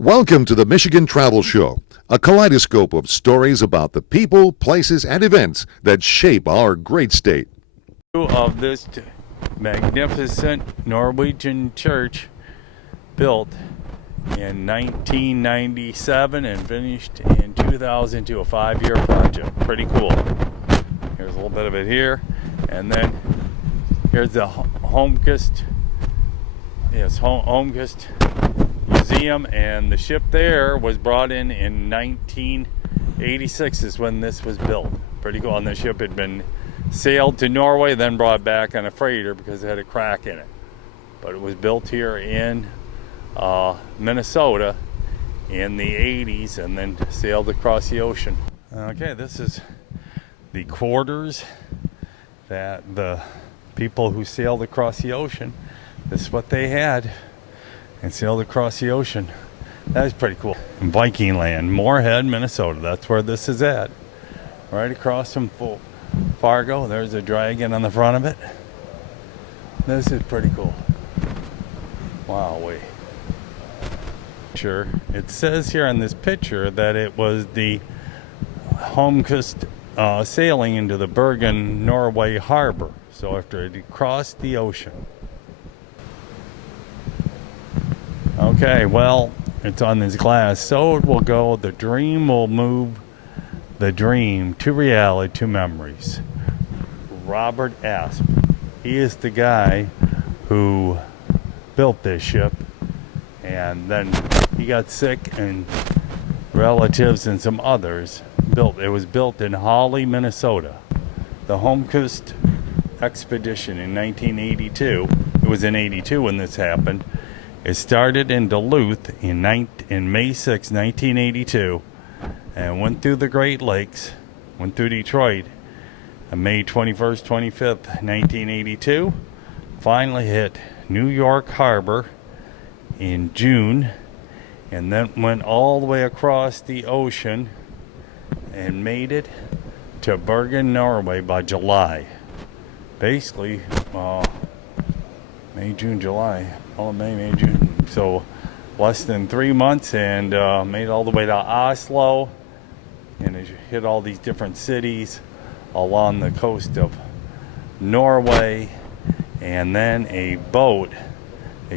Welcome to the Michigan Travel Show, a kaleidoscope of stories about the people, places, and events that shape our great state. Of this magnificent Norwegian church built in 1997 and finished in 2002, a 5-year project. Pretty cool. Here's a little bit of it here, and then here's the Hiemkomst. Yes, Hiemkomst Museum, and the ship there was brought in 1986 is when this was built. Pretty cool. And the ship had been sailed to Norway, then brought back on a freighter because it had a crack in it. But it was built here in Minnesota in the 80s and then sailed across the ocean. Okay, this is the quarters that the people who sailed across the ocean, this is what they had and sailed across the ocean. That is pretty cool. In Viking land, Moorhead, Minnesota. That's where this is at. Right across from Fargo. There's a dragon on the front of it. This is pretty cool. Wow, sure. It says here on this picture that it was the Hiemkomst sailing into the Bergen, Norway harbor. So after it crossed the ocean. Okay, well, it's on this glass. So it will go. The dream will move the dream to reality, to memories. Robert Asp. He is the guy who built this ship, and then he got sick, and relatives and some others built. It was built in Hawley, Minnesota. The Hiemkomst expedition in 1982. It was in 82 when this happened. It started in Duluth in May 6, 1982, and went through the Great Lakes, went through Detroit on May 21st, 25th, 1982, finally hit New York Harbor in June, and then went all the way across the ocean and made it to Bergen, Norway by July. Basically, May, June, July. Oh, May, June. So less than 3 months, and made it all the way to Oslo, and it hit all these different cities along the coast of Norway, and then a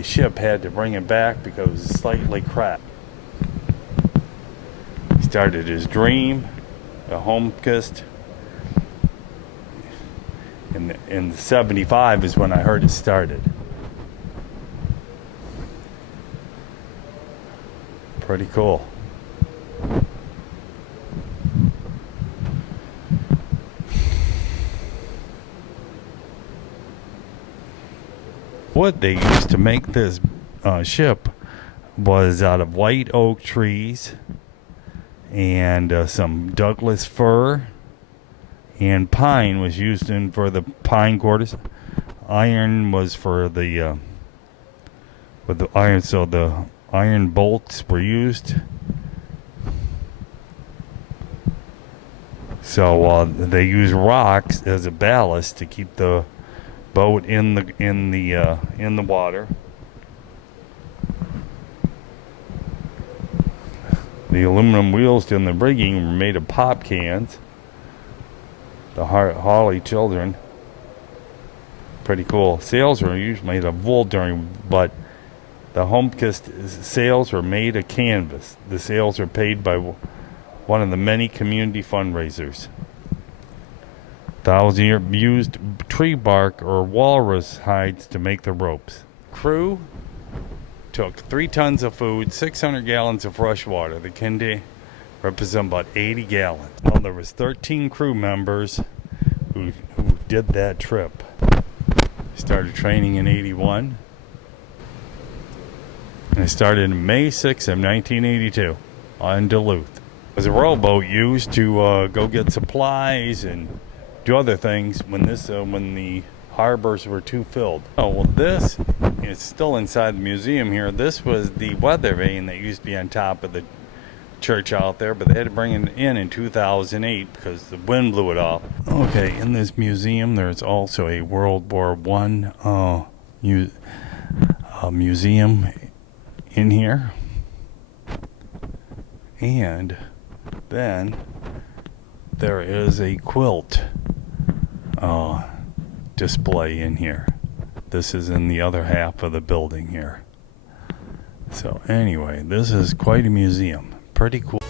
ship had to bring it back because it was slightly cracked. He started his dream, the Hiemkomst. In 75 is when I heard it started. Pretty cool. Wood they used to make this ship was out of white oak trees and some Douglas fir, and pine was used for the pine quarters. Iron was for the with the iron, so the iron bolts were used. So they use rocks as a ballast to keep the boat in the water. The aluminum wheels in the rigging were made of pop cans. The Hawley children. Pretty cool. Sails were usually made of wool but the Hiemkomst sails were made of canvas. The sails are paid by one of the many community fundraisers. Thousands used tree bark or walrus hides to make the ropes. Crew took 3 tons of food, 600 gallons of fresh water. The Kinde represent about 80 gallons. Well, there was 13 crew members who did that trip. Started training in 81. And it started in May 6th of 1982 on Duluth. It was a rowboat used to go get supplies and do other things when the harbors were too filled. Oh, well, this is still inside the museum here. This was the weather vane that used to be on top of the church out there, but they had to bring it in 2008 because the wind blew it off. Okay, in this museum there's also a World War I museum in here. And then there is a quilt display in here. This is in the other half of the building here. So anyway, this is quite a museum. Pretty cool.